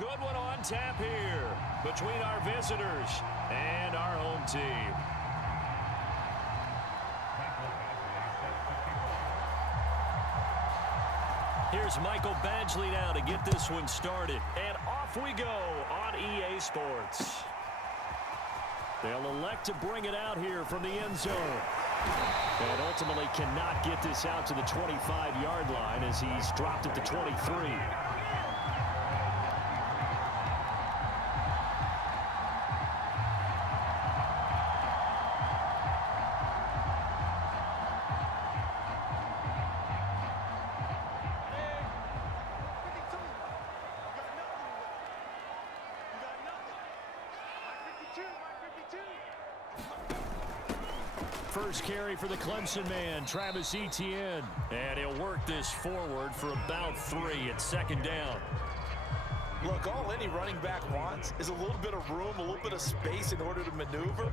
good one on tap here between our visitors and our home team. Here's Michael Badgley now to get this one started. And off we go on EA Sports. They'll elect to bring it out here from the end zone. And ultimately cannot get this out to the 25-yard line as he's dropped at the 23. First carry for the Clemson man, Travis Etienne. And he'll work this forward for about 3 at second down. Look, all any running back wants is a little bit of room, a little bit of space in order to maneuver.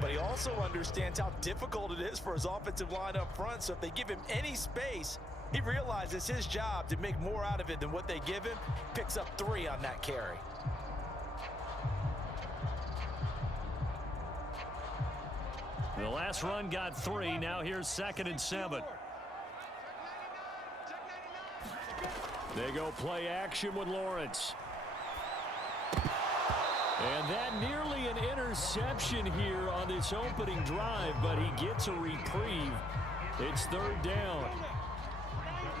But he also understands how difficult it is for his offensive line up front. So if they give him any space, he realizes his job to make more out of it than what they give him. Picks up 3 on that carry. The last run got 3. Now here's 2nd and 7. They go play action with Lawrence. And that nearly an interception here on this opening drive, but he gets a reprieve. It's 3rd down.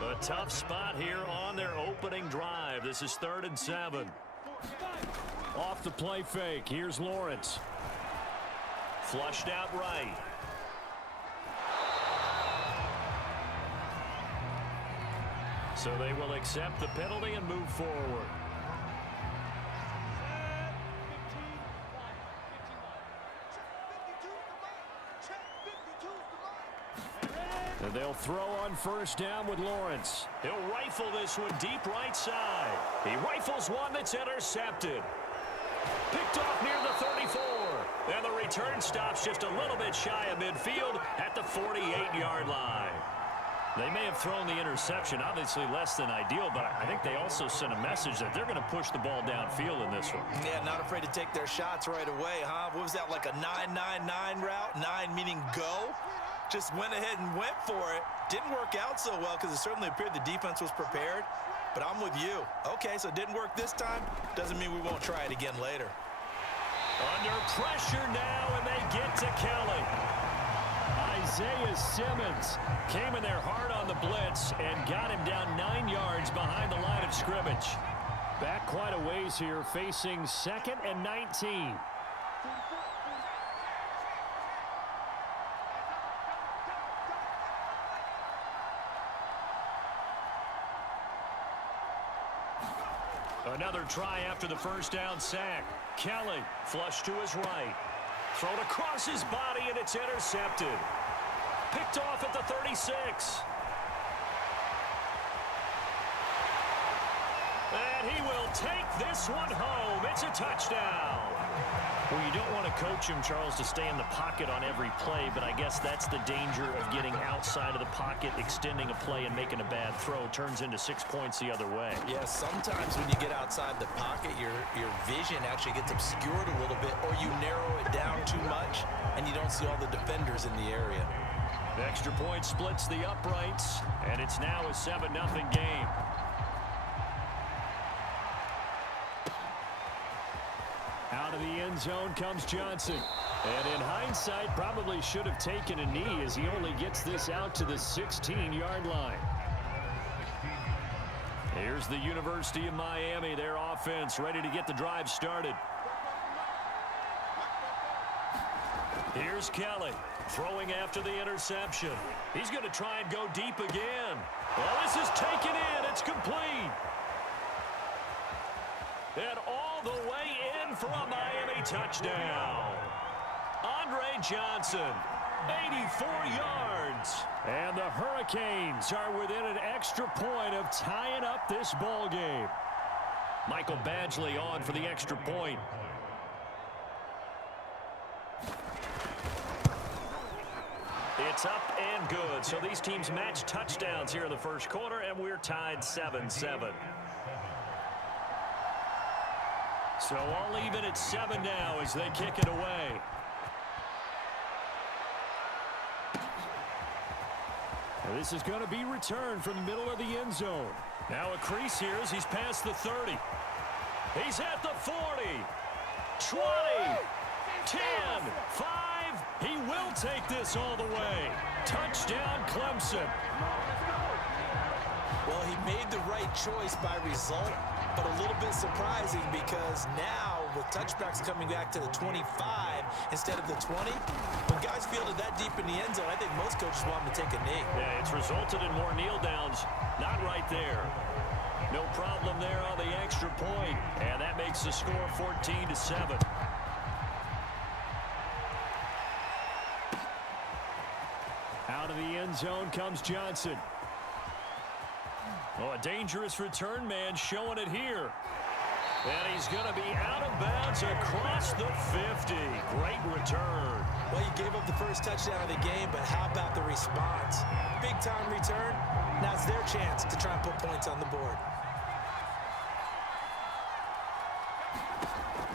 A tough spot here on their opening drive. This is 3rd and 7. Off the play fake. Here's Lawrence. Flushed out right. So they will accept the penalty and move forward. And they'll throw on 1st down with Lawrence. He'll rifle this one deep right side. He rifles one that's intercepted. Picked off near the 34. And the return stops just a little bit shy of midfield at the 48-yard line. They may have thrown the interception, obviously less than ideal, but I think they also sent a message that they're going to push the ball downfield in this one. Yeah, not afraid to take their shots right away, huh? What was that, like a 9-9-9 route? 9 meaning go? Just went ahead and went for it. Didn't work out so well because it certainly appeared the defense was prepared. But I'm with you. Okay, so it didn't work this time. Doesn't mean we won't try it again later. Under pressure now, and they get to Kelly. Isaiah Simmons came in there hard on the blitz and got him down 9 yards behind the line of scrimmage. Back quite a ways here, facing 2nd and 19. Another try after the 1st down sack. Kelly flushed to his right. Thrown across his body, and it's intercepted. Picked off at the 36. And he will take this one home. It's a touchdown. Well, you don't want to coach him, Charles, to stay in the pocket on every play, but I guess that's the danger of getting outside of the pocket, extending a play, and making a bad throw. Turns into 6 points the other way. Yeah, sometimes when you get outside the pocket, your vision actually gets obscured a little bit, or you narrow it down too much, and you don't see all the defenders in the area. The extra point splits the uprights, and it's now a 7-0 game. Out of the end zone comes Johnson. And in hindsight, probably should have taken a knee as he only gets this out to the 16-yard line. Here's the University of Miami, their offense ready to get the drive started. Here's Kelly throwing after the interception. He's going to try and go deep again. Well, this is taken in. It's complete. And all the way in for a Miami touchdown. Andre Johnson, 84 yards. And the Hurricanes are within an extra point of tying up this ball game. Michael Badgley on for the extra point. It's up and good. So these teams match touchdowns here in the first quarter, and we're tied 7-7. So all even at 7 now as they kick it away. And this is going to be returned from the middle of the end zone. Now a crease here as he's past the 30. He's at the 40. 20. 10. 5. He will take this all the way. Touchdown, Clemson. Well, he made the right choice by result, but a little bit surprising because now with touchbacks coming back to the 25 instead of the 20, when guys fielded that deep in the end zone, I think most coaches want him to take a knee. Yeah, it's resulted in more kneel downs. Not right there. No problem there on the extra point, and that makes the score 14-7. Out of the end zone comes Johnson. Oh, a dangerous return man showing it here. And he's going to be out of bounds across the 50. Great return. Well, you gave up the first touchdown of the game, but how about the response? Big-time return. Now it's their chance to try and put points on the board.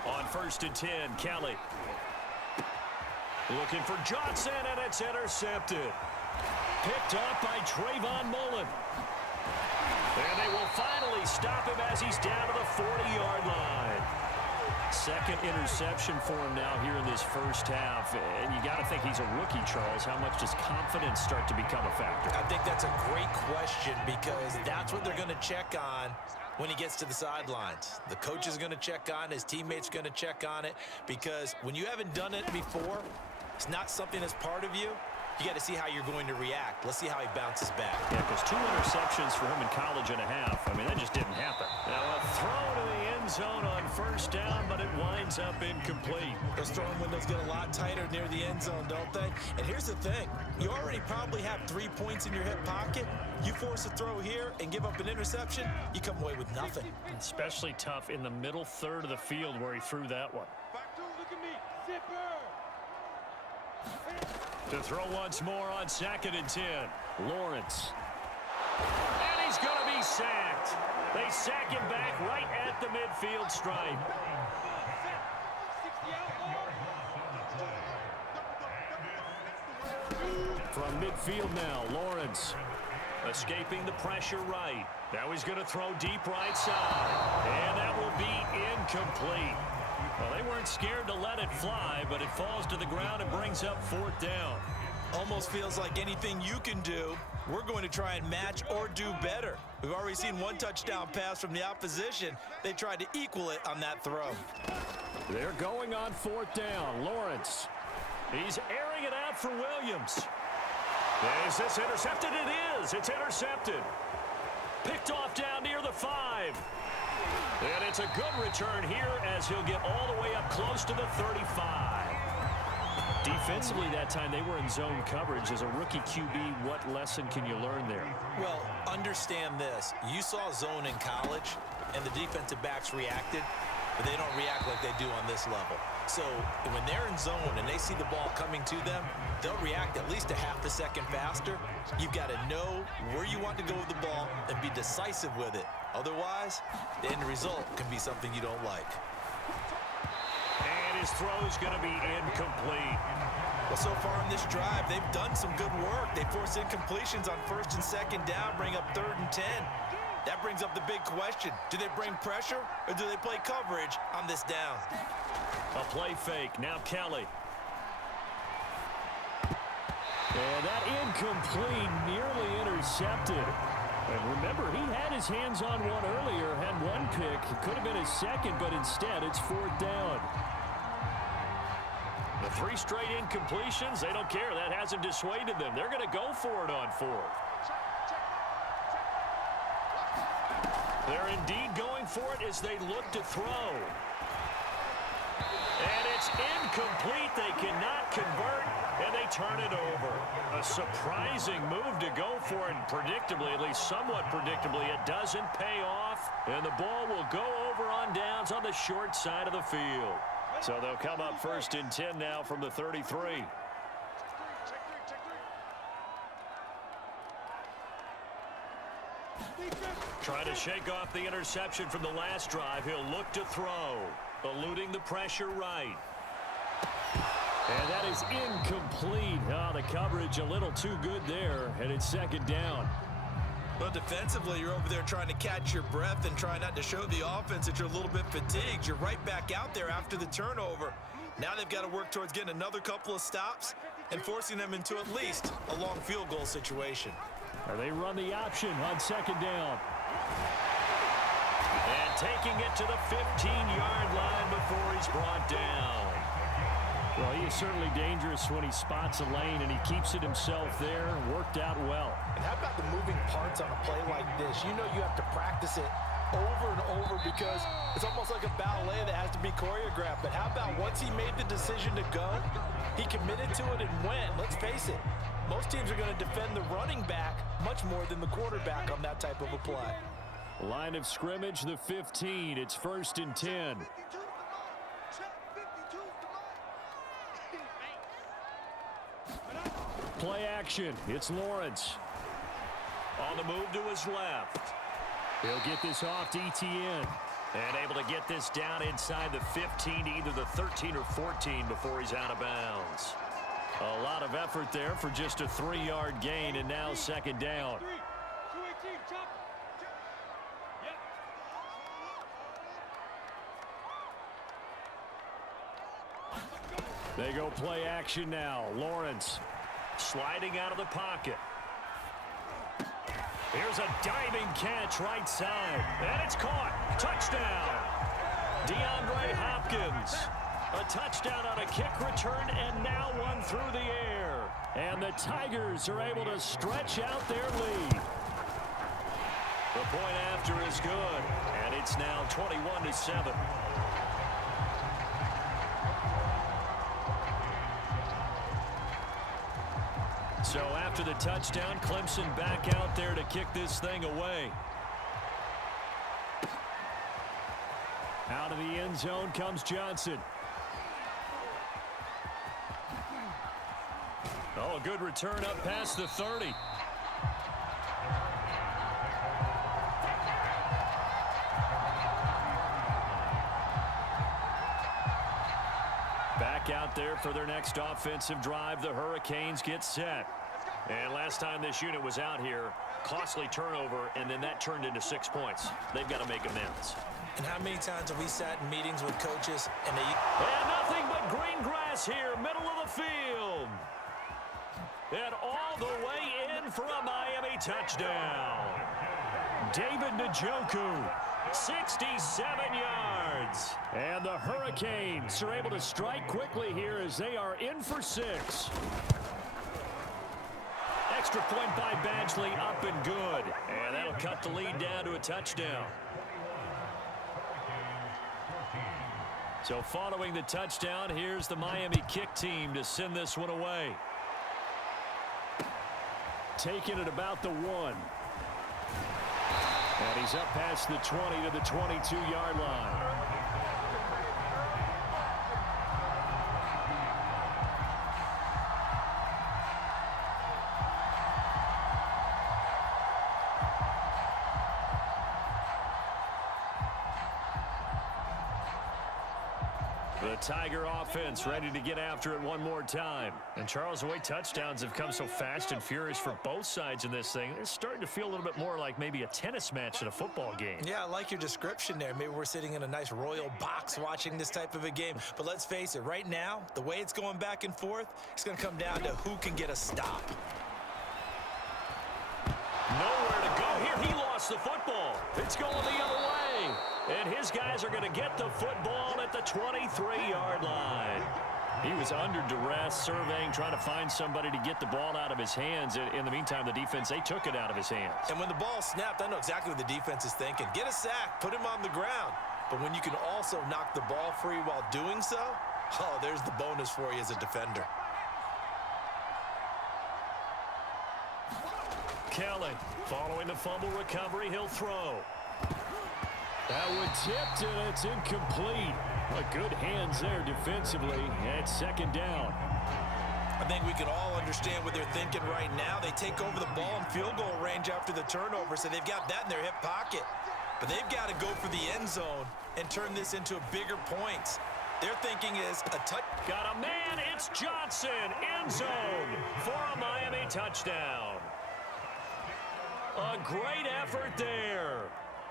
On 1st and 10, Kelly. Looking for Johnson, and it's intercepted. Picked up by Trayvon Mullen. And they will finally stop him as he's down to the 40-yard line. Second interception for him now here in this first half. And you got to think he's a rookie, Charles. How much does confidence start to become a factor? I think that's a great question because that's what they're going to check on when he gets to the sidelines. The coach is going to check on, his teammates are going to check on it, because when you haven't done it before, it's not something that's part of you. You got to see how you're going to react. Let's see how he bounces back. Yeah, because 2 interceptions for him in college and a half. I mean, that just didn't happen. Now a throw to the end zone on 1st down, but it winds up incomplete. Those throwing windows get a lot tighter near the end zone, don't they? And here's the thing. You already probably have 3 points in your hip pocket. You force a throw here and give up an interception, you come away with nothing. Especially tough in the middle third of the field where he threw that one. Look at me. Zipper. To throw once more on 2nd and 10. Lawrence. And he's going to be sacked. They sack him back right at the midfield stripe. From midfield now, Lawrence. Escaping the pressure right. Now he's going to throw deep right side. And that will be incomplete. Well, they weren't scared to let it fly, but it falls to the ground and brings up 4th down. Almost feels like anything you can do, we're going to try and match or do better. We've already seen 1 touchdown pass from the opposition. They tried to equal it on that throw. They're going on 4th down. Lawrence. He's airing it out for Williams. Is this intercepted? It is. It's intercepted. Picked off down near the 5. And it's a good return here as he'll get all the way up close to the 35. Defensively that time they were in zone coverage. As a rookie QB, what lesson can you learn there? Well, understand this. You saw zone in college, and the defensive backs reacted, but they don't react like they do on this level. So when they're in zone and they see the ball coming to them, they'll react at least a half a second faster. You've got to know where you want to go with the ball and be decisive with it. Otherwise, the end result can be something you don't like. And his throw is going to be incomplete. Well, so far on this drive, they've done some good work. They forced incompletions on 1st and 2nd down, bring up 3rd and 10. That brings up the big question. Do they bring pressure or do they play coverage on this down? A play fake. Now Kelly. And that incomplete, nearly intercepted. And remember, he had his hands on one earlier, had 1 pick. It could have been his 2nd, but instead it's 4th down. The 3 straight incompletions, they don't care. That hasn't dissuaded them. They're going to go for it on 4th. They're indeed going for it as they look to throw. And it's incomplete. They cannot convert, and they turn it over. A surprising move to go for it, and predictably, at least somewhat predictably, it doesn't pay off, and the ball will go over on downs on the short side of the field. So they'll come up 1st and 10 now from the 33. Defense. Trying to shake off the interception from the last drive. He'll look to throw. Eluding the pressure right. And that is incomplete. Oh, the coverage a little too good there, and it's second down. Well, defensively, you're over there trying to catch your breath and try not to show the offense that you're a little bit fatigued. You're right back out there after the turnover. Now they've got to work towards getting another couple of stops and forcing them into at least a long field goal situation. They run the option on second down. And taking it to the 15-yard line before he's brought down. Well, he is certainly dangerous when he spots a lane, and he keeps it himself there. Worked out well. And how about the moving parts on a play like this? You know you have to practice it over and over because it's almost like a ballet that has to be choreographed. But how about once he made the decision to go, he committed to it and went. Let's face it, most teams are going to defend the running back much more than the quarterback on that type of a play. Line of scrimmage, the 15. It's 1st and 10. Play action. It's Lawrence. On the move to his left. He'll get this off to ETN. And able to get this down inside the 15 to either the 13 or 14 before he's out of bounds. A lot of effort there for just a 3-yard gain, and now second down. They go play action now. Lawrence sliding out of the pocket. Here's a diving catch right side. And it's caught. Touchdown. DeAndre Hopkins. A touchdown on a kick return, and now one through the air. And the Tigers are able to stretch out their lead. The point after is good, and it's now 21-7. So after the touchdown, Clemson back out there to kick this thing away. Out of the end zone comes Johnson. Oh, a good return up past the 30. Back out there for their next offensive drive. The Hurricanes get set. And last time this unit was out here, costly turnover, and then that turned into 6 points. They've got to make amends. And how many times have we sat in meetings with coaches and they... And nothing but green grass here, middle of the field. And all the way in for a Miami touchdown. David Njoku, 67 yards. And the Hurricanes are able to strike quickly here as they are in for 6. Extra point by Badgley, up and good. And that'll cut the lead down to a touchdown. So following the touchdown, here's the Miami kick team to send this one away. Taking it about the 1. And he's up past the 20 to the 22-yard line. The Tiger offense ready to get after it one more time. And Charles, the way touchdowns have come so fast and furious for both sides in this thing, it's starting to feel a little bit more like maybe a tennis match in a football game. Yeah, I like your description there. Maybe we're sitting in a nice royal box watching this type of a game. But let's face it, right now, the way it's going back and forth, it's going to come down to who can get a stop. Nowhere to go here. He lost the football. It's going the other way. And his guys are going to get the football at the 23-yard line. He was under duress, surveying, trying to find somebody to get the ball out of his hands. In the meantime, the defense, they took it out of his hands. And when the ball snapped, I know exactly what the defense is thinking. Get a sack, put him on the ground. But when you can also knock the ball free while doing so, oh, there's the bonus for you as a defender. Kelly, following the fumble recovery, he'll throw. That one tipped, and it's incomplete. But good hands there defensively, and second down. I think we can all understand what they're thinking right now. They take over the ball in field goal range after the turnover, so they've got that in their hip pocket. But they've got to go for the end zone and turn this into a bigger points. Their thinking is a touch. Got a man, it's Johnson, end zone for a Miami touchdown. A great effort there.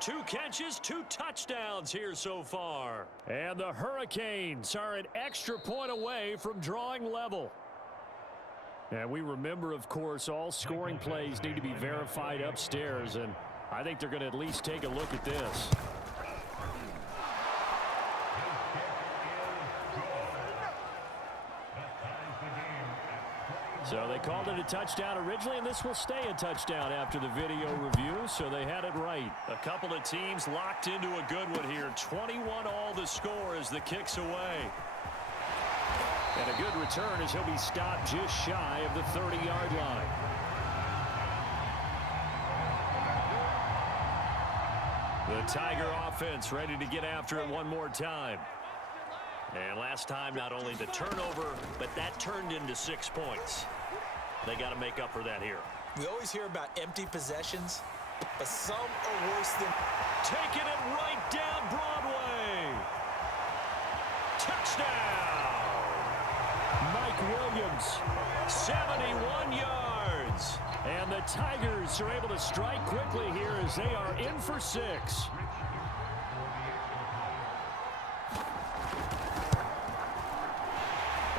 2 catches, 2 touchdowns here so far. And the Hurricanes are an extra point away from drawing level. And we remember, of course, all scoring plays need to be verified upstairs, and I think they're going to at least take a look at this. So they called it a touchdown originally, and this will stay a touchdown after the video review, so they had it right. A couple of teams locked into a good one here. 21-all the score as the kick's away. And a good return as he'll be stopped just shy of the 30-yard line. The Tiger offense ready to get after it one more time. And last time, not only the turnover, but that turned into 6 points. They got to make up for that here. We always hear about empty possessions, but some are worse than... Taking it right down Broadway. Touchdown. Mike Williams, 71 yards. And the Tigers are able to strike quickly here as they are in for 6.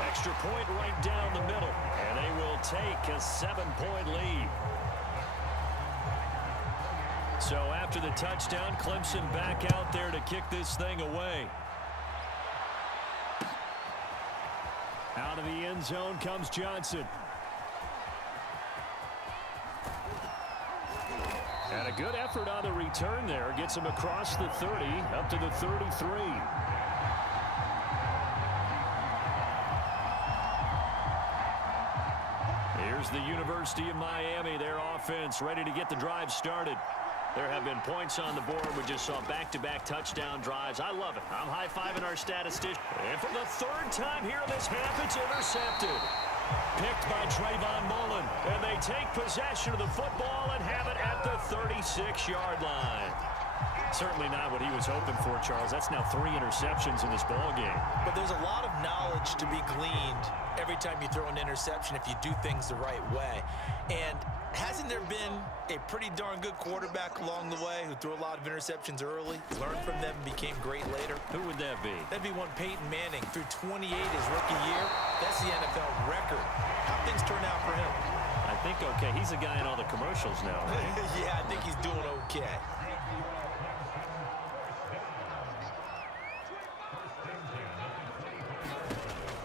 Extra point right down the middle, and they will take a 7-point lead. So after the touchdown, Clemson back out there to kick this thing away. Out of the end zone comes Johnson. And a good effort on the return there. Gets him across the 30, up to the 33. Here's the University of Miami, their offense ready to get the drive started. There have been points on the board. We just saw back-to-back touchdown drives. I love it. I'm high-fiving our statistician. And for the 3rd time here in this half, it's intercepted. Picked by Trayvon Mullen. And they take possession of the football and have it at the 36-yard line. Certainly not what he was hoping for, Charles. That's now 3 interceptions in this ball game. But there's a lot of knowledge to be gleaned every time you throw an interception if you do things the right way. And hasn't there been a pretty darn good quarterback along the way who threw a lot of interceptions early, learned from them, and became great later? Who would that be? That'd be one Peyton Manning. Threw 28 his rookie year. That's the NFL record. How things turn out for him? I think okay. He's a guy in all the commercials now. Right? Yeah, I think he's doing okay.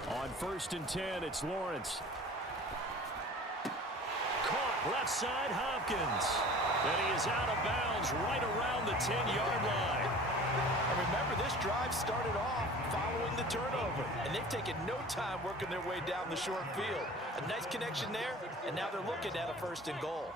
On 1st and 10, it's Lawrence. Caught left side, Hopkins. And he is out of bounds right around the 10-yard line. And remember, this drive started off following the turnover, and they've taken no time working their way down the short field. A nice connection there, and now they're looking at a 1st and goal.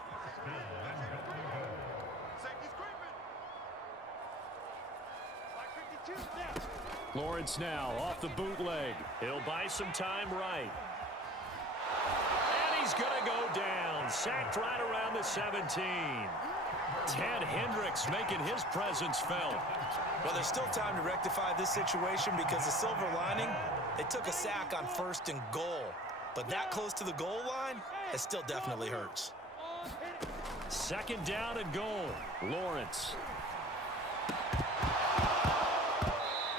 Lawrence now off the bootleg. He'll buy some time right. And he's going to go down. Sacked right around the 17. Ted Hendricks making his presence felt. Well, there's still time to rectify this situation because the silver lining, they took a sack on 1st and goal. But that close to the goal line, it still definitely hurts. 2nd down and goal. Lawrence.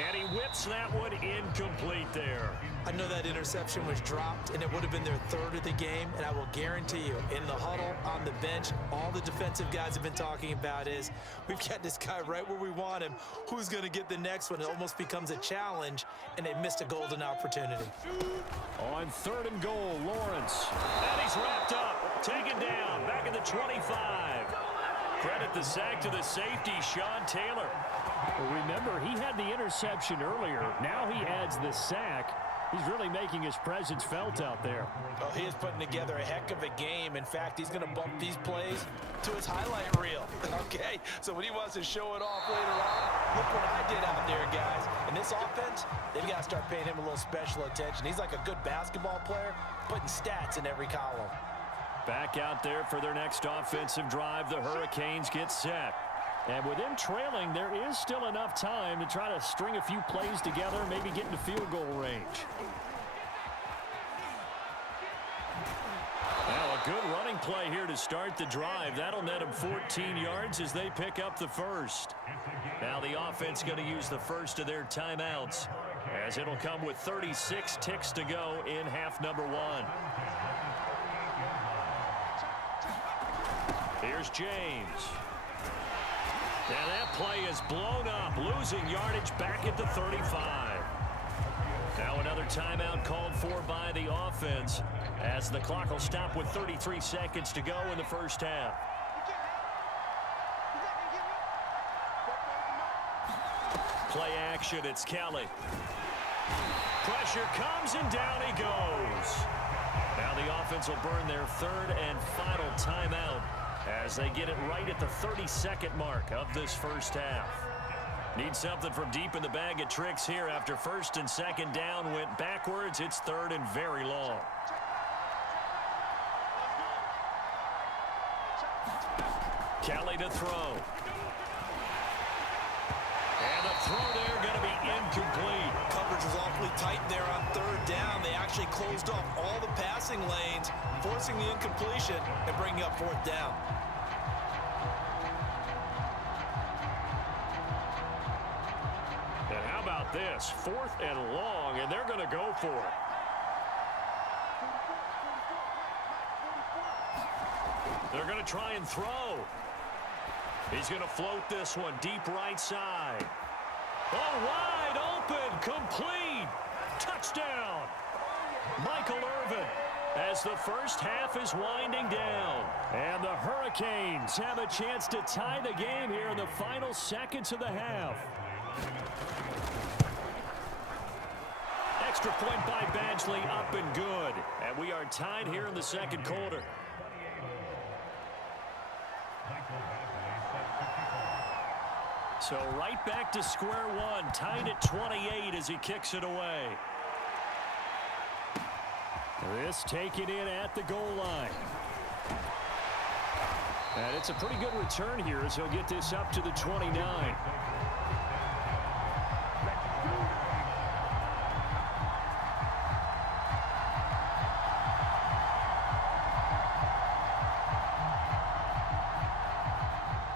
And he whips that one incomplete there. I know that interception was dropped, and it would have been their 3rd of the game, and I will guarantee you, in the huddle, on the bench, all the defensive guys have been talking about is, we've got this guy right where we want him. Who's going to get the next one? It almost becomes a challenge, and they missed a golden opportunity. On 3rd and goal, Lawrence. And he's wrapped up, taken down, back at the 25. Credit the sack to the safety, Sean Taylor. Well, remember, he had the interception earlier. Now he adds the sack. He's really making his presence felt out there. Oh, he is putting together a heck of a game. In fact, he's going to bump these plays to his highlight reel. Okay, so when he wants to show it off later on, look what I did out there, guys. And this this offense, they've got to start paying him a little special attention. He's like a good basketball player, putting stats in every column. Back out there for their next offensive drive, the Hurricanes get set. And with them trailing, there is still enough time to try to string a few plays together, maybe get into field goal range. Now a good running play here to start the drive. That'll net them 14 yards as they pick up the first. Now the offense going to use the first of their timeouts, as it'll come with 36 ticks to go in half number one. Here's James. And that play is blown up, losing yardage back at the 35. Now another timeout called for by the offense, as the clock will stop with 33 seconds to go in the first half. Play action, it's Kelly. Pressure comes and down he goes. Now the offense will burn their third and final timeout, as they get it right at the 32nd mark of this first half. Need something from deep in the bag of tricks here after first and second down went backwards. It's third and very long. Kelly to throw. And the throw there going to be incomplete. Coverage was awfully tight there on third down. They actually closed off all the passing lanes, forcing the incompletion and bringing up fourth down. And how about this? Fourth and long, and they're going to go for it. They're going to try and throw. He's going to float this one deep right side. Oh, wide open, complete. Touchdown. Michael Irvin, as the first half is winding down. And the Hurricanes have a chance to tie the game here in the final seconds of the half. Extra point by Badgley, up and good. And we are tied here in the second quarter. So right back to square one, tied at 28 as he kicks it away. This taken in at the goal line. And it's a pretty good return here as he'll get this up to the 29.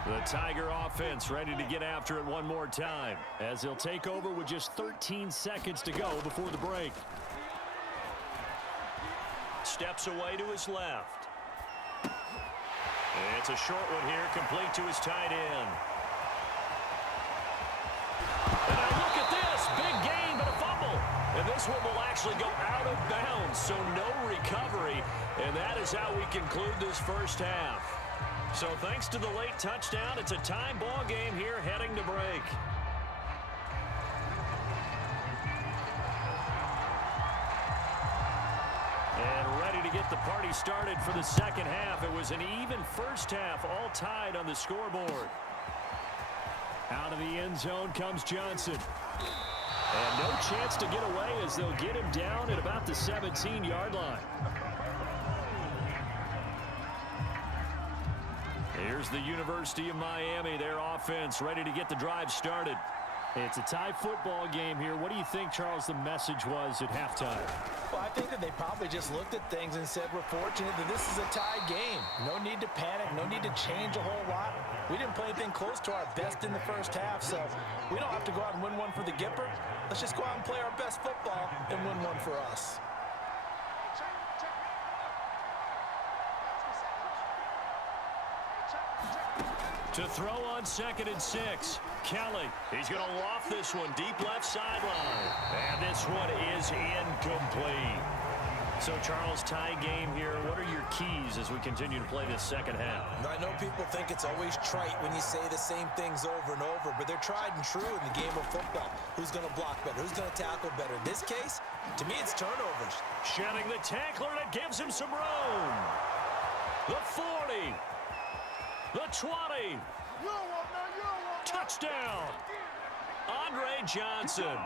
The Tiger offense ready to get after it one more time, as they'll take over with just 13 seconds to go before the break. Steps away to his left. It's a short one here, complete to his tight end. And now look at this, big gain but a fumble. And this one will actually go out of bounds, so no recovery. And that is how we conclude this first half. So thanks to the late touchdown, it's a time ball game here heading to break. And ready to get the party started for the second half. It was an even first half, all tied on the scoreboard. Out of the end zone comes Johnson. And no chance to get away as they'll get him down at about the 17-yard line. Here's the University of Miami, their offense ready to get the drive started. It's a tie football game here. What do you think, Charles, the message was at halftime? Well, I think that they probably just looked at things and said, we're fortunate that this is a tie game. No need to panic, no need to change a whole lot. We didn't play anything close to our best in the first half, so we don't have to go out and win one for the Gipper. Let's just go out and play our best football and win one for us. To throw on 2nd and 6, Kelly. He's going to loft this one deep left sideline. And this one is incomplete. So, Charles, tie game here. What are your keys as we continue to play this second half? I know people think it's always trite when you say the same things over and over, but they're tried and true in the game of football. Who's going to block better? Who's going to tackle better? In this case, to me, it's turnovers. Shedding the tackler, and it gives him some room. The 40. The 20. Touchdown. Andre Johnson,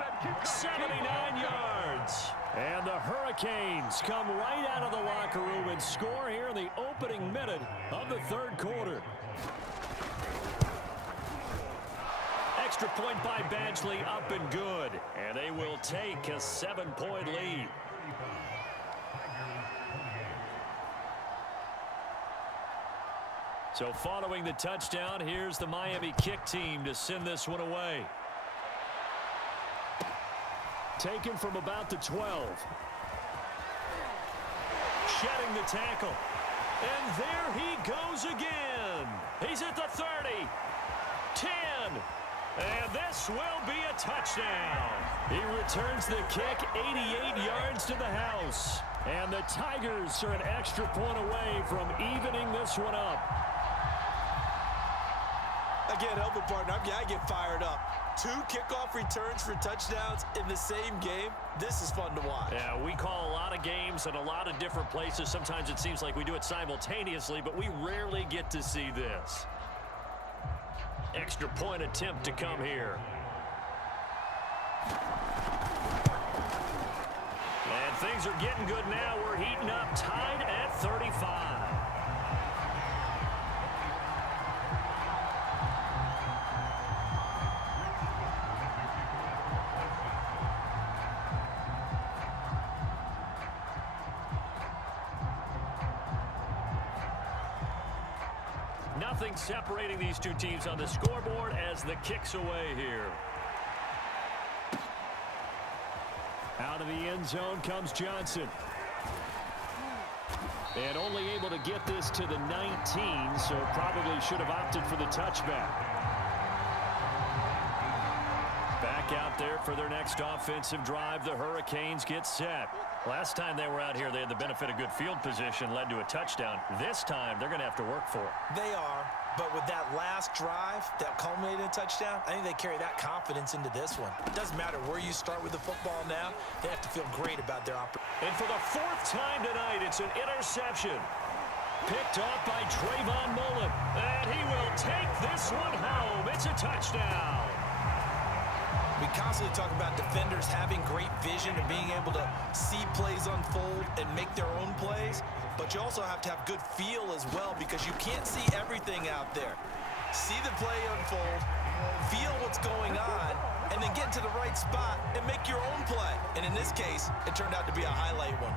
79 yards. And the Hurricanes come right out of the locker room and score here in the opening minute of the third quarter. Extra point by Badgley, up and good. And they will take a 7-point lead. So following the touchdown, here's the Miami kick team to send this one away. Taken from about the 12. Shedding the tackle. And there he goes again. He's at the 30. 10. And this will be a touchdown. He returns the kick 88 yards to the house. And the Tigers are an extra point away from evening this one up. Again, help me, partner. I get fired up. 2 kickoff returns for touchdowns in the same game. This is fun to watch. Yeah, we call a lot of games in a lot of different places. Sometimes it seems like we do it simultaneously, but we rarely get to see this. Extra point attempt to come here. And things are getting good now. We're heating up, tied at 35. Nothing separating these two teams on the scoreboard as the kick's away here. Out of the end zone comes Johnson. And only able to get this to the 19, so probably should have opted for the touchback. Back out there for their next offensive drive. The Hurricanes get set. Last time they were out here, they had the benefit of good field position, led to a touchdown. This time, they're going to have to work for it. They are, but with that last drive that culminated in a touchdown, I think they carry that confidence into this one. It doesn't matter where you start with the football now. They have to feel great about their opportunity. And for the 4th time tonight, it's an interception. Picked off by Trayvon Mullen. And he will take this one home. It's a touchdown. We constantly talk about defenders having great vision and being able to see plays unfold and make their own plays, but you also have to have good feel as well because you can't see everything out there. See the play unfold, feel what's going on, and then get into the right spot and make your own play. And in this case, it turned out to be a highlight one.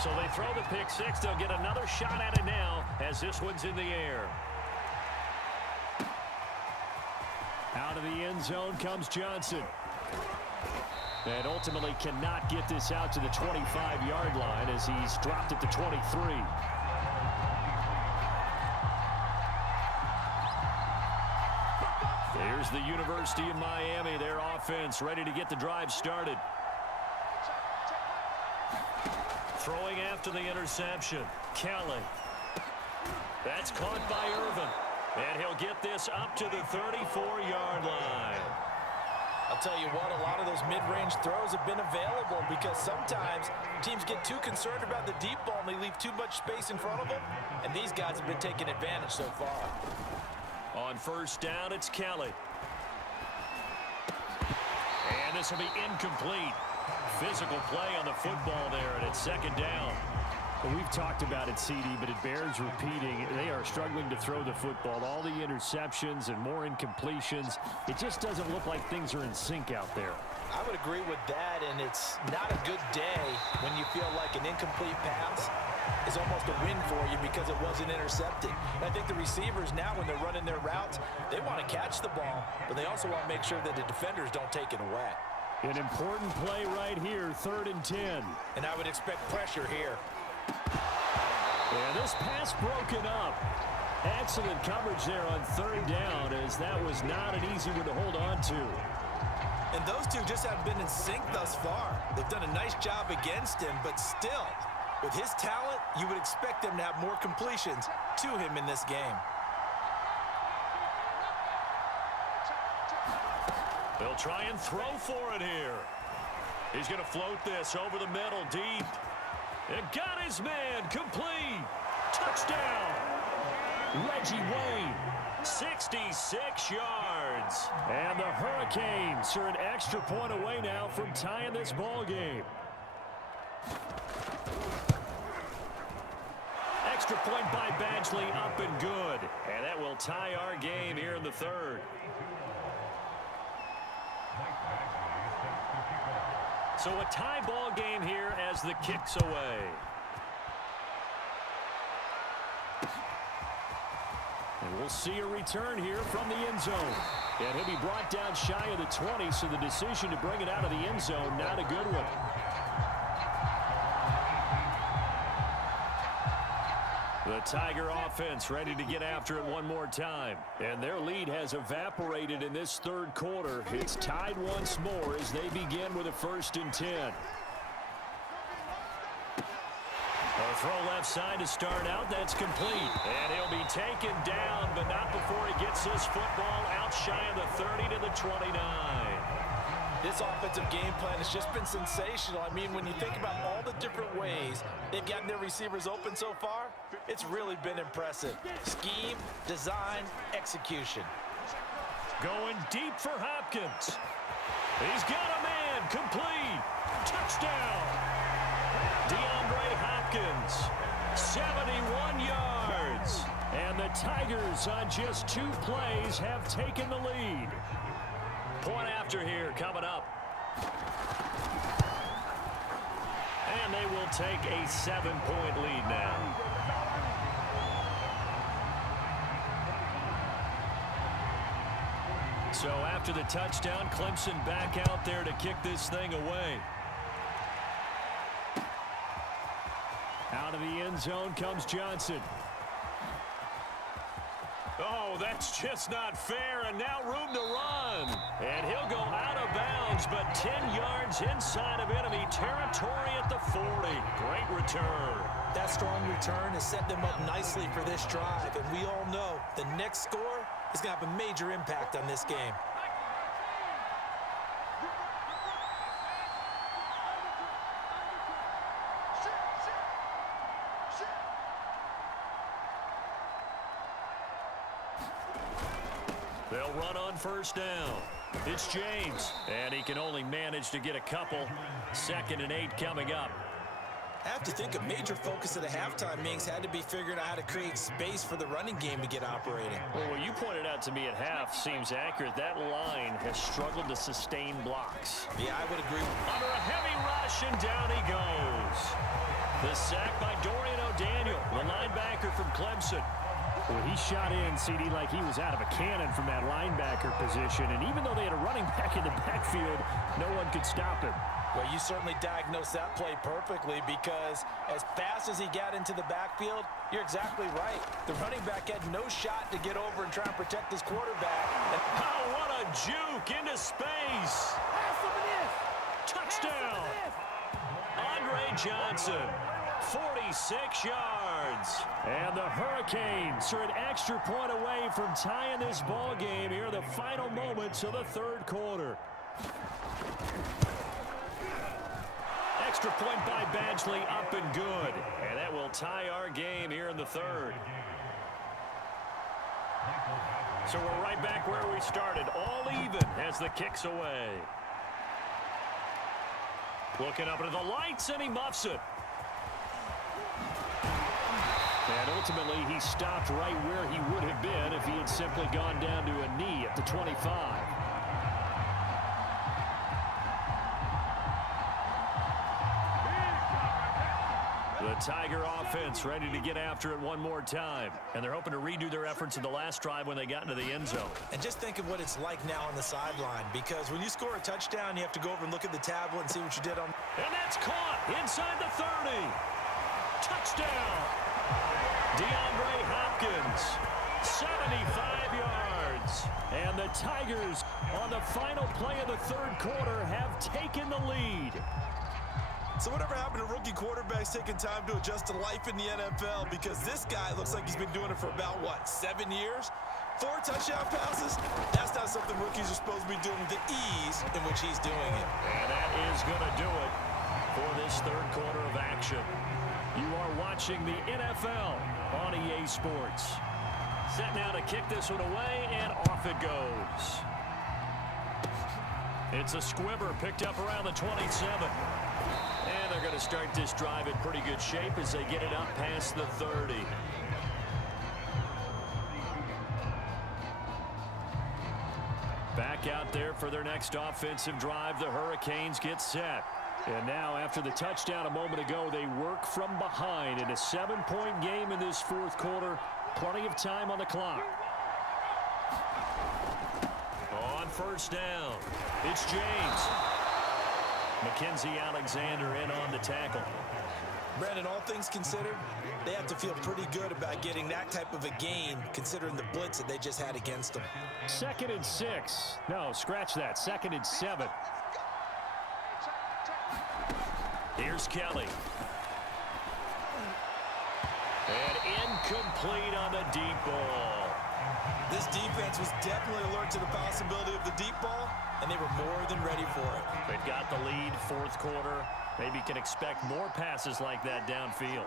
So they throw the pick six. They'll get another shot at it now as this one's in the air. Out of the end zone comes Johnson. And ultimately cannot get this out to the 25-yard line as he's dropped it to 23. Here's the University of Miami, their offense ready to get the drive started. Throwing after the interception, Kelly. That's caught by Irvin. And he'll get this up to the 34-yard line. I'll tell you what, a lot of those mid-range throws have been available because sometimes teams get too concerned about the deep ball and they leave too much space in front of them. And these guys have been taking advantage so far. On first down, it's Kelly. And this will be incomplete. Physical play on the football there, and it's second down. Well, we've talked about it, CD, but it bears repeating. They are struggling to throw the football. All the interceptions and more incompletions. It just doesn't look like things are in sync out there. I would agree with that, and it's not a good day when you feel like an incomplete pass is almost a win for you because it wasn't intercepted. And I think the receivers now, when they're running their routes, they want to catch the ball, but they also want to make sure that the defenders don't take it away. An important play right here, 3rd and 10. And I would expect pressure here. And this pass broken up. Excellent coverage there on 3rd down, as that was not an easy one to hold on to. And those two just haven't been in sync thus far. They've done a nice job against him, but still, with his talent, you would expect them to have more completions to him in this game. They'll try and throw for it here. He's going to float this over the middle deep. And got his man complete. Touchdown. Reggie Wayne. 66 yards. And the Hurricanes are an extra point away now from tying this ball game. Extra point by Badgley, up and good. And that will tie our game here in the third. So a tie ball game here as the kick's away. And we'll see a return here from the end zone. And he'll be brought down shy of the 20, so the decision to bring it out of the end zone, not a good one. The Tiger offense ready to get after it one more time. And their lead has evaporated in this third quarter. It's tied once more as they begin with a 1st and 10. A throw left side to start out. That's complete. And he'll be taken down, but not before he gets his football out shy of the 30 to the 29. This offensive game plan has just been sensational. I mean, when you think about all the different ways they've gotten their receivers open so far, it's really been impressive. Scheme, design, execution. Going deep for Hopkins. He's got a man. Complete. Touchdown. DeAndre Hopkins. 71 yards. And the Tigers on just 2 plays have taken the lead. Point after here coming up. And they will take a 7-point lead now. So after the touchdown, Clemson back out there to kick this thing away. Out of the end zone comes Johnson. Oh, that's just not fair, and now room to run. And he'll go out of bounds, but 10 yards inside of enemy territory at the 40. Great return. That strong return has set them up nicely for this drive, and we all know the next score is going to have a major impact on this game. They'll run on 1st down. It's James, and he can only manage to get a couple. 2nd and 8 coming up. I have to think a major focus of the halftime Mings had to be figuring out how to create space for the running game to get operating. Well, what you pointed out to me at half seems accurate. That line has struggled to sustain blocks. Yeah, I would agree. Under a heavy rush, and down he goes. The sack by Dorian O'Daniel, the linebacker from Clemson. Well, he shot in, CD, like he was out of a cannon from that linebacker position. And even though they had a running back in the backfield, no one could stop him. Well, you certainly diagnosed that play perfectly, because as fast as he got into the backfield, you're exactly right. The running back had no shot to get over and try and protect his quarterback. Oh, what a juke into space. Touchdown. Andre Johnson. 46 yards. And the Hurricanes are an extra point away from tying this ball game here in the final moments of the third quarter. Extra point by Badgley, up and good. And that will tie our game here in the third. So we're right back where we started, all even as the kick's away. Looking up into the lights, and he muffs it. And ultimately, he stopped right where he would have been if he had simply gone down to a knee at the 25. The Tiger offense ready to get after it one more time. And they're hoping to redo their efforts in the last drive when they got into the end zone. And just think of what it's like now on the sideline, because when you score a touchdown, you have to go over and look at the tablet and see what you did on. And that's caught inside the 30. Touchdown. DeAndre Hopkins, 75 yards. And the Tigers, on the final play of the third quarter, have taken the lead. So whatever happened to rookie quarterbacks taking time to adjust to life in the NFL? Because this guy looks like he's been doing it for about, what, 7 years? 4 touchdown passes? That's not something rookies are supposed to be doing with the ease in which he's doing it. And that is going to do it for this third quarter of action. You are watching the NFL on EA Sports. Set now to kick this one away, and off it goes. It's a squibber picked up around the 27. And they're going to start this drive in pretty good shape as they get it up past the 30. Back out there for their next offensive drive. The Hurricanes get set. And now, after the touchdown a moment ago, they work from behind in a 7-point game in this fourth quarter. Plenty of time on the clock. On first down, it's James. Mackenzie Alexander in on the tackle. Brandon, all things considered, they have to feel pretty good about getting that type of a gain, considering the blitz that they just had against them. 2nd and 6. No, scratch that. 2nd and 7. Here's Kelly. And incomplete on the deep ball. This defense was definitely alert to the possibility of the deep ball, and they were more than ready for it. They've got the lead, fourth quarter. Maybe can expect more passes like that downfield.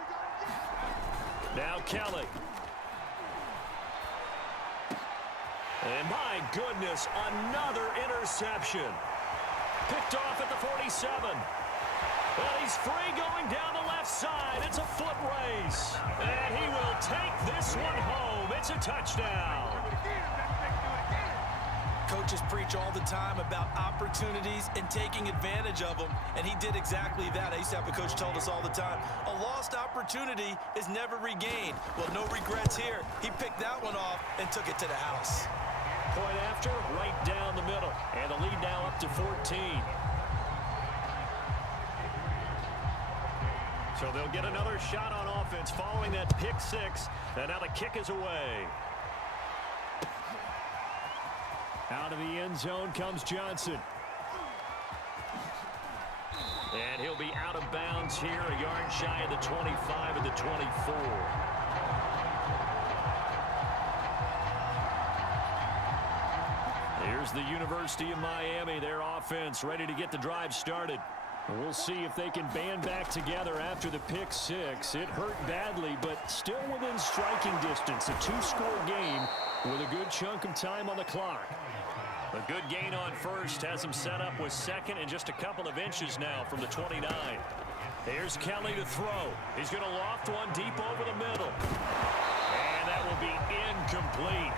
Now Kelly. And my goodness, another interception. Picked off at the 47. Well, he's free going down the left side. It's a foot race. And he will take this one home. It's a touchdown. Coaches preach all the time about opportunities and taking advantage of them, and he did exactly that. I used to have a coach told us all the time, a lost opportunity is never regained. Well, no regrets here. He picked that one off and took it to the house. Point after, right down the middle. And the lead now up to 14. So they'll get another shot on offense following that pick six. And now the kick is away. Out of the end zone comes Johnson. And he'll be out of bounds here, a yard shy of the 25 and the 24. Here's the University of Miami, their offense ready to get the drive started. We'll see if they can band back together after the pick six. It hurt badly, but still within striking distance. A 2-score game with a good chunk of time on the clock. A good gain on first has him set up with second and just a couple of inches now from the 29. Here's Kelly to throw. He's going to loft one deep over the middle. And that will be incomplete.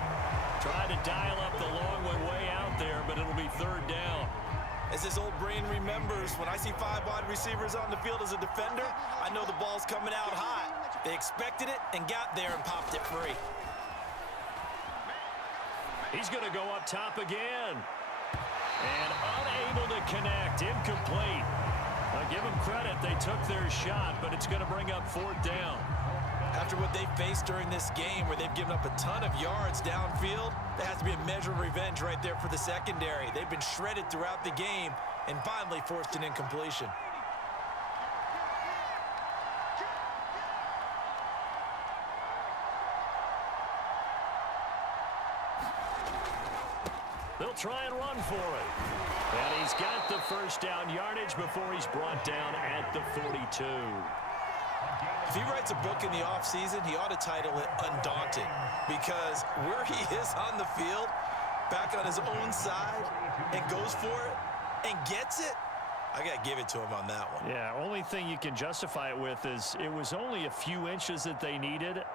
Trying to dial up the long one way out there, but it'll be third down. As this old brain remembers, when I see 5 wide receivers on the field as a defender, I know the ball's coming out hot. They expected it and got there and popped it free. He's going to go up top again. And unable to connect. Incomplete. I give them credit. They took their shot, but it's going to bring up fourth down. After what they faced during this game where they've given up a ton of yards downfield, there has to be a measure of revenge right there for the secondary. They've been shredded throughout the game and finally forced an incompletion. They'll try and run for it. And he's got the first down yardage before he's brought down at the 42. If he writes a book in the offseason, he ought to title it Undaunted, because where he is on the field, back on his own side, and goes for it and gets it, I got to give it to him on that one. Yeah, only thing you can justify it with is it was only a few inches that they needed.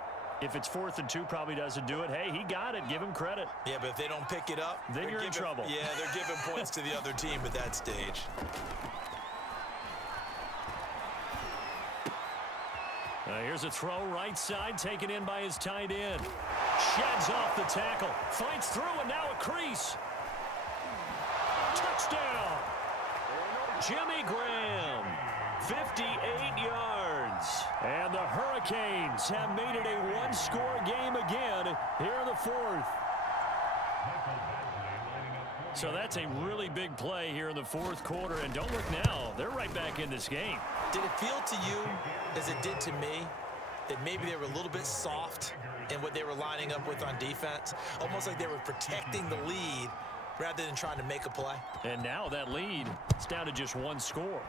If it's 4th and 2, probably doesn't do it. Hey, he got it. Give him credit. Yeah, but if they don't pick it up, then you're in trouble. Yeah, they're giving points to the other team at that stage. Here's a throw right side, taken in by his tight end. Sheds off the tackle, fights through, and now a crease. Touchdown! Jimmy Graham, 58 yards. And the Hurricanes have made it a one-score game again here in the fourth. So that's a really big play here in the fourth quarter. And don't look now, they're right back in this game. Did it feel to you, as it did to me, that maybe they were a little bit soft in what they were lining up with on defense? Almost like they were protecting the lead rather than trying to make a play. And now that lead, it's down to just one score.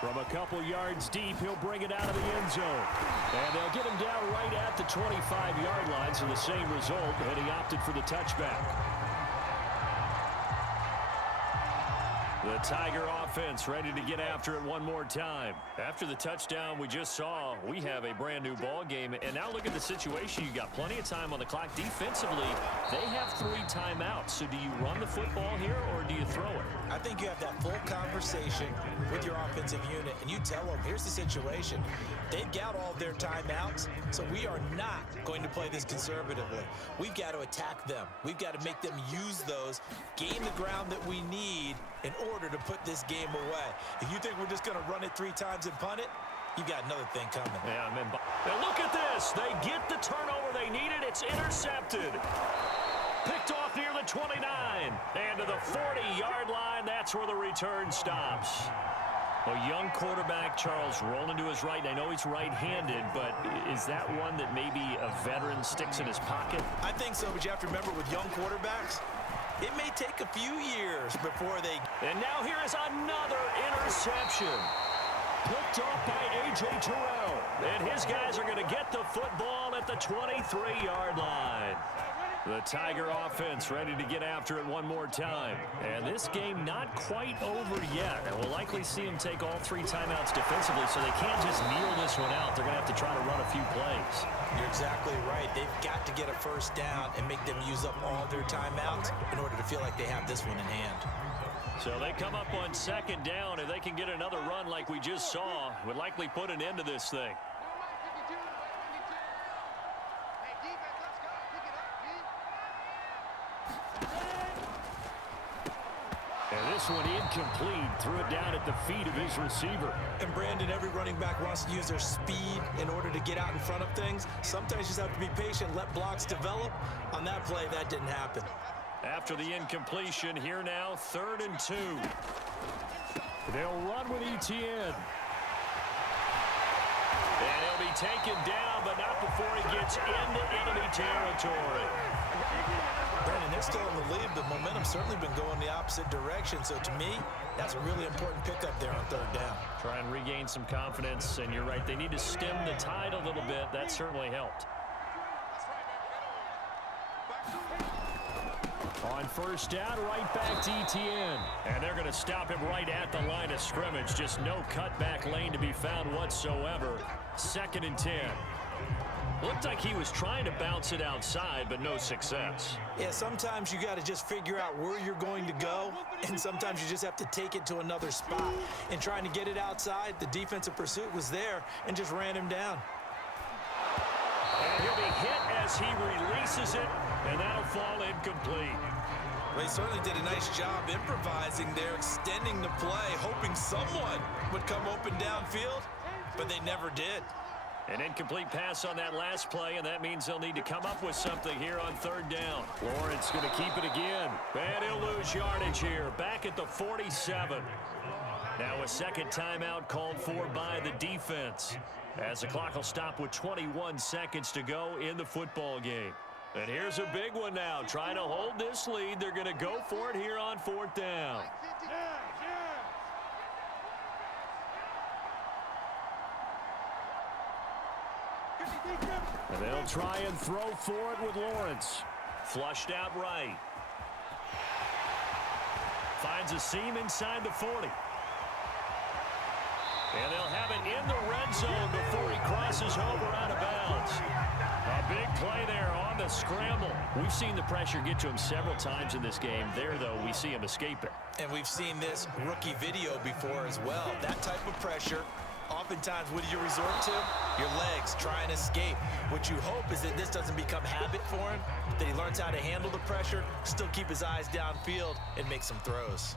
From a couple yards deep, he'll bring it out of the end zone. And they'll get him down right at the 25-yard line, so the same result, and he opted for the touchback. The Tiger offense ready to get after it one more time. After the touchdown we just saw, we have a brand new ball game. And now look at the situation. You got plenty of time on the clock. Defensively, they have 3 timeouts. So do you run the football here or do you throw it? I think you have that full conversation with your offensive unit, and you tell them, here's the situation. They've got all their timeouts, so we are not going to play this conservatively. We've got to attack them. We've got to make them use those, gain the ground that we need in order to put this game away. If you think we're just going to run it 3 times and punt it, you've got another thing coming. Yeah, I mean, and look at this. They get the turnover they needed. It's intercepted. Picked off near the 29. And to the 40-yard line, that's where the return stops. A young quarterback, Charles, rolling to his right. I know he's right-handed, but is that one that maybe a veteran sticks in his pocket? I think so, but you have to remember with young quarterbacks, it may take a few years before they... And now here is another interception. Picked off by A.J. Terrell. And his guys are going to get the football at the 23-yard line. The Tiger offense ready to get after it one more time. And this game not quite over yet. And we'll likely see them take all 3 timeouts defensively, so they can't just kneel this one out. They're going to have to try to run a few plays. You're exactly right. They've got to get a first down and make them use up all their timeouts in order to feel like they have this one in hand. So they come up on 2nd down. If they can get another run like we just saw, would likely put an end to this thing. And this one incomplete. Threw it down at the feet of his receiver. And Brandon, every running back wants to use their speed in order to get out in front of things. Sometimes you just have to be patient, let blocks develop. On that play, that didn't happen. After the incompletion, here now, 3rd and 2. They'll run with Etienne. And he'll be taken down, but not before he gets into enemy territory. Brandon, they're still in the lead, but momentum's certainly been going the opposite direction. So to me, that's a really important pickup there on 3rd down. Try and regain some confidence, and you're right, they need to stem the tide a little bit. That certainly helped. On 1st down, right back to Etienne. And they're going to stop him right at the line of scrimmage. Just no cutback lane to be found whatsoever. 2nd and 10. Looked like he was trying to bounce it outside, but no success. Yeah, sometimes you got to just figure out where you're going to go, and sometimes you just have to take it to another spot. And trying to get it outside, the defensive pursuit was there and just ran him down. And he'll be hit as he releases it, and that'll fall incomplete. Well, he certainly did a nice job improvising there, extending the play, hoping someone would come open downfield, but they never did. An incomplete pass on that last play, and that means they'll need to come up with something here on 3rd down. Lawrence going to keep it again. And he'll lose yardage here, back at the 47. Now a 2nd timeout called for by the defense, as the clock will stop with 21 seconds to go in the football game. And here's a big one now, trying to hold this lead. They're going to go for it here on 4th down. And they'll try and throw for it with Lawrence. Flushed out right. Finds a seam inside the 40. And they'll have it in the red zone before he crosses over out of bounds. A big play there on the scramble. We've seen the pressure get to him several times in this game. There, though, we see him escape it. And we've seen this rookie video before as well. That type of pressure, oftentimes, what do you resort to? Your legs, try and escape. What you hope is that this doesn't become habit for him, that he learns how to handle the pressure, still keep his eyes downfield, and make some throws.